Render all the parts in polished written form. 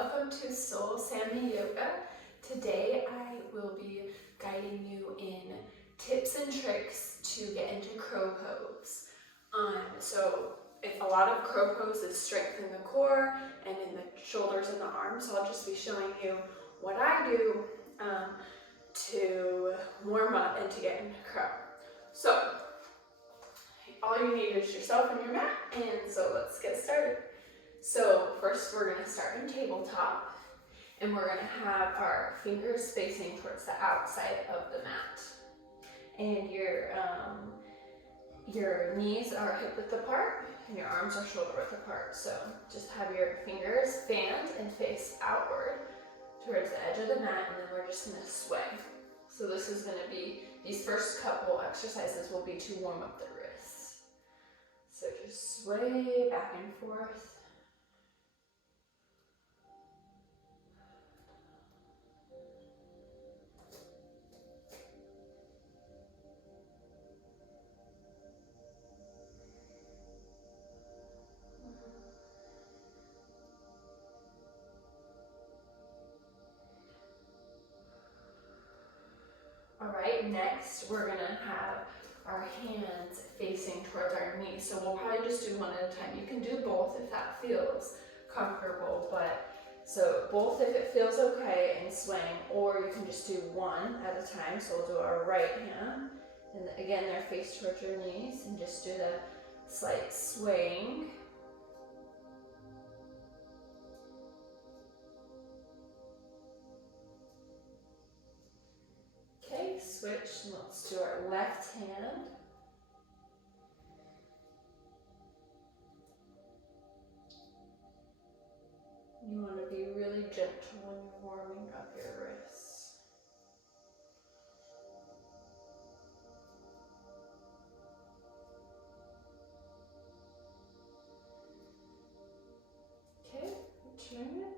welcome to Soul Sammy Yoga. Today I will be guiding you in tips and tricks to get into crow pose. So if a lot of crow pose is strength in the core and in the shoulders and the arms, so I'll just be showing you what I do to warm up and to get into crow. So all you need is yourself and your mat, and so let's get started. So first we're going to start in tabletop, and we're going to have our fingers facing towards the outside of the mat. And your knees are hip width apart, and your arms are shoulder width apart. So just have your fingers fanned and face outward towards the edge of the mat, and then we're just going to sway. So this is going to be, these first couple exercises will be to warm up the wrists. So just sway back and forth. Alright, next we're going to have our hands facing towards our knees. So we'll probably just do one at a time. You can do both if that feels comfortable, but so both if it feels okay and swaying, or you can just do one at a time. So we'll do our right hand, and again they're faced towards your knees, and just do the slight swaying. Switch, and let's do our left hand. You want to be really gentle when you're warming up your wrists. Okay, turn it.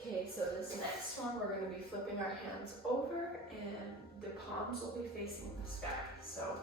Okay, so this next one, we're going to be flipping our hands over, and the palms will be facing the sky. So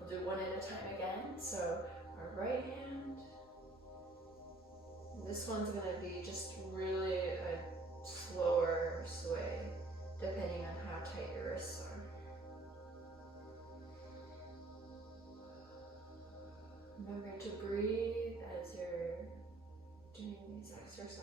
we'll do one at a time again. So our right hand. This one's going to be just really a slower sway, depending on how tight your wrists are. Remember to breathe as you're doing these exercises.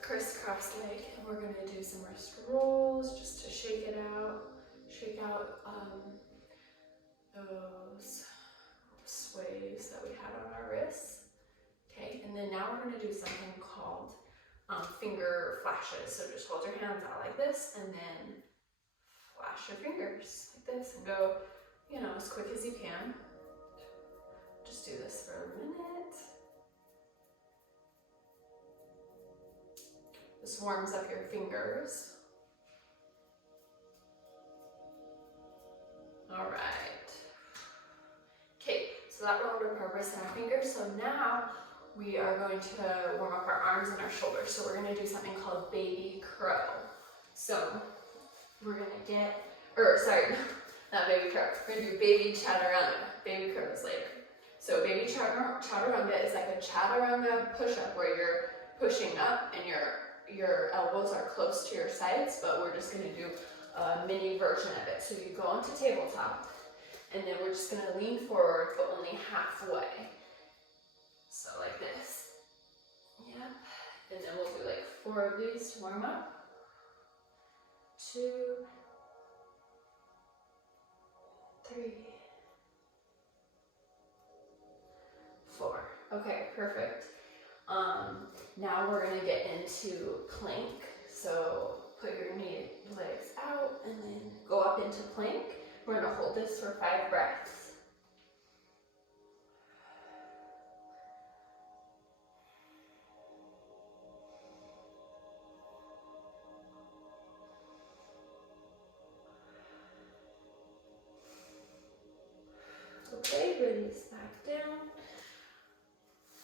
Crisscross leg, and we're going to do some wrist rolls just to shake it out, shake out those sways that we had on our wrists. Okay, and then now we're going to do something called finger flashes. So just hold your hands out like this, and then flash your fingers like this, and go, as quick as you can. Just do this for a minute. This warms up your fingers. All right. Okay, so that warmed up our wrists and our fingers. So now we are going to warm up our arms and our shoulders. So we're going to do something called baby crow. So we're going to get, not baby crow. We're going to do baby chaturanga. Baby crow is later. So baby chaturanga is like a chaturanga push-up where you're pushing up and your elbows are close to your sides, but we're just going to do a mini version of it. So you go onto tabletop, and then we're just going to lean forward, but only halfway. So like this. Yep. And then we'll do like 4 of these to warm up. 2, 3, 4. Okay, perfect. Now we're going to get into plank. So put your legs out and up into plank. We're going to hold this for 5 breaths. Okay, release back down.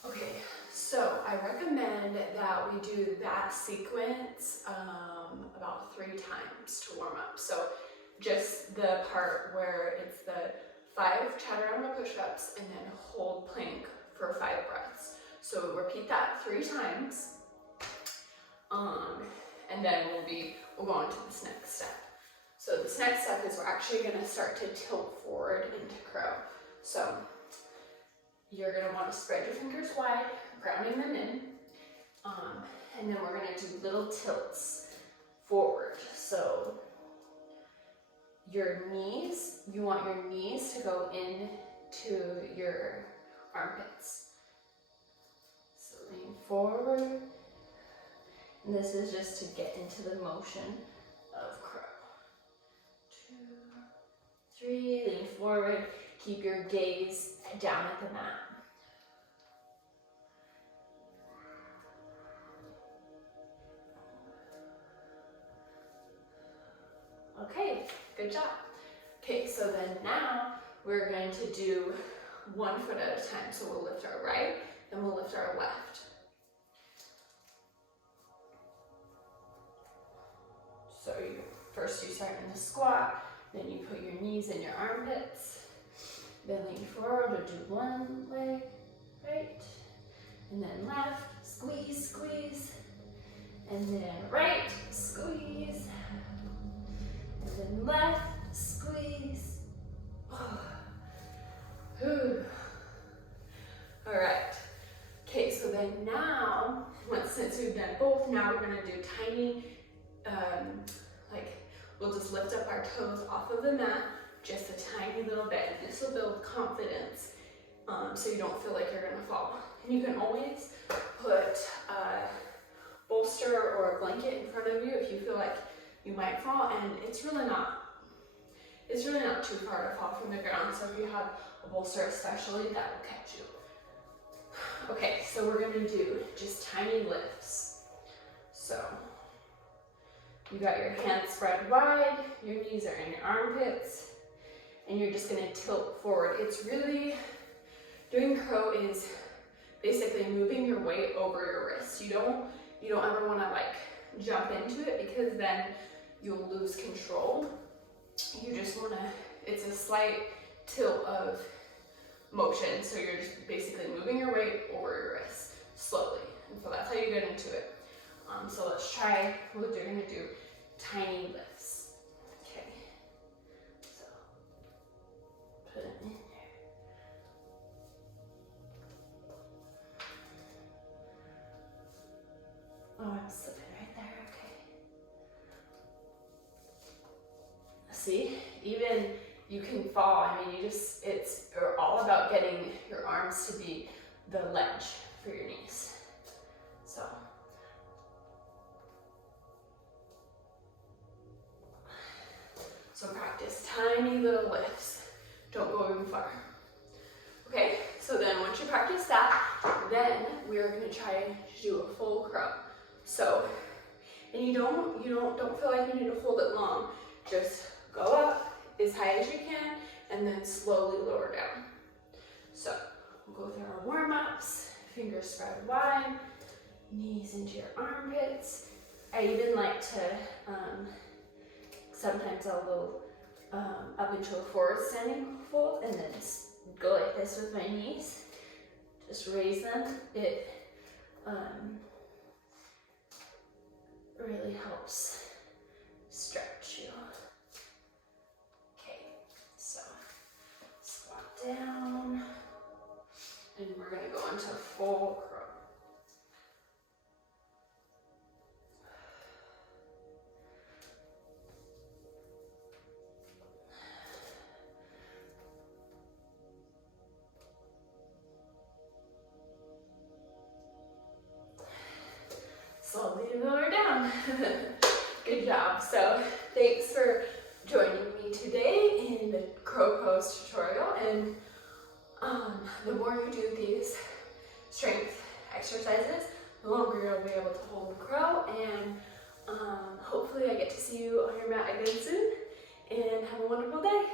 Okay, so I recommend that we do that sequence about 3 times to warm up. So just the part where it's the 5 Chaturanga push-ups and then hold plank for 5 breaths. So repeat that 3 times, and then we'll go on to this next step. So this next step is we're actually going to start to tilt forward into crow. So you're going to want to spread your fingers wide, grounding them in, and then we're going to do little tilts forward. So your knees, you want your knees to go into your armpits. So lean forward, and this is just to get into the motion of crow. 2, 3, lean forward, keep your gaze down at the mat. Okay, good job. Okay, so then now we're going to do 1 foot at a time. So we'll lift our right, then we'll lift our left. So first you start in a squat, then you put your knees in your armpits, then lean forward or do 1 leg, right, and then left, squeeze, squeeze, and then right, squeeze, and then left, squeeze. All right. Okay, so then now, since we've done both, now we're gonna do tiny, we'll just lift up our toes off of the mat, just a tiny little bit. And this will build confidence, so you don't feel like you're gonna fall. And you can always put a bolster or a blanket in front of you if you feel like you might fall, and it's really not too far to fall from the ground. So if you have a bolster especially, that will catch you. Okay, so we're gonna do just tiny lifts. So you got your hands spread wide, your knees are in your armpits, and you're just gonna tilt forward. It's really, doing crow is basically moving your weight over your wrist. You don't ever wanna jump into it, because then you'll lose control. You just wanna, it's a slight tilt of motion, so you're just basically moving your weight over your wrist slowly. And so that's how you get into it. So let's try, we're gonna do tiny lifts. Okay, so put it in there. Oh, I'm slipping right there, okay. See, even you can fall. I mean, it's all about getting your arms to be the ledge for your knees. So practice tiny little lifts. Don't go even far. Okay, so then once you practice that, then we're gonna try to do a full crow. So, and you don't feel like you need to hold it long. Just go up as high as you can, and then slowly lower down. So we'll go through our warm-ups, fingers spread wide, knees into your armpits. I even like to, sometimes I'll go up into a forward standing fold and then go like this with my knees. Just raise them. It really helps stretch you. Okay, so squat down, and we're gonna go into full crow. Slowly lower down. Good job. So thanks for joining me today in the crow pose tutorial. And the more you do these strength exercises, the longer you'll be able to hold the crow, and hopefully I get to see you on your mat again soon, and have a wonderful day.